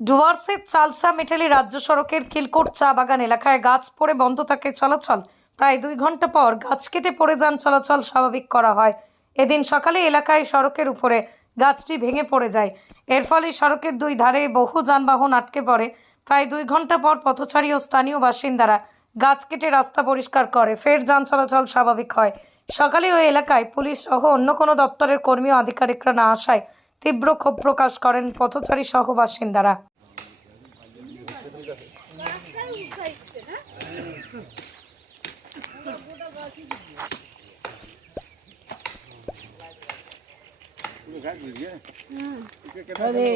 ডুয়ার্সের চালসা মেটালি রাজ্য সড়কের কিলকোট চা বাগান এলাকায় গাছ পড়ে বন্ধ থাকে চলাচল। প্রায় দুই ঘণ্টা পর গাছ কেটে পড়ে যান চলাচল স্বাভাবিক করা হয়। এদিন সকালে এলাকায় সড়কের উপরে গাছটি ভেঙে পড়ে যায়। এর ফলে সড়কের দুই ধারে বহু যানবাহন আটকে পড়ে। প্রায় দুই ঘণ্টা পর পথচারী ও স্থানীয় বাসিন্দারা গাছ কেটে রাস্তা পরিষ্কার করে, ফের যান চলাচল স্বাভাবিক হয়। সকালে ওই এলাকায় পুলিশ সহ অন্য কোনো দপ্তরের কর্মী ও আধিকারিকরা না আসায় তীব্র ক্ষোভ প্রকাশ করেন পথচারী সহ বাসিন্দারা। अरे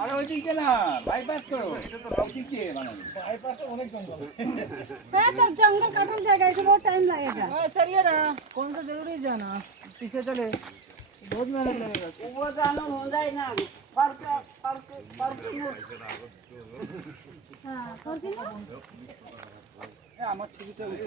আরে ওই দিকে না বাইপাস করো এটা তো রক দিকে বানাবে है तो जंगल काटन जाएगा इसको बहुत टाइम लगेगा हाँ, चलिए ना कौन सा जरूरी जाना पीछे चले बहुत मेहनत लगेगा वो जाना हो जाए ना पार्क पार्क पार्क हाँ और क्या ना? আমার ছবিটা উঠে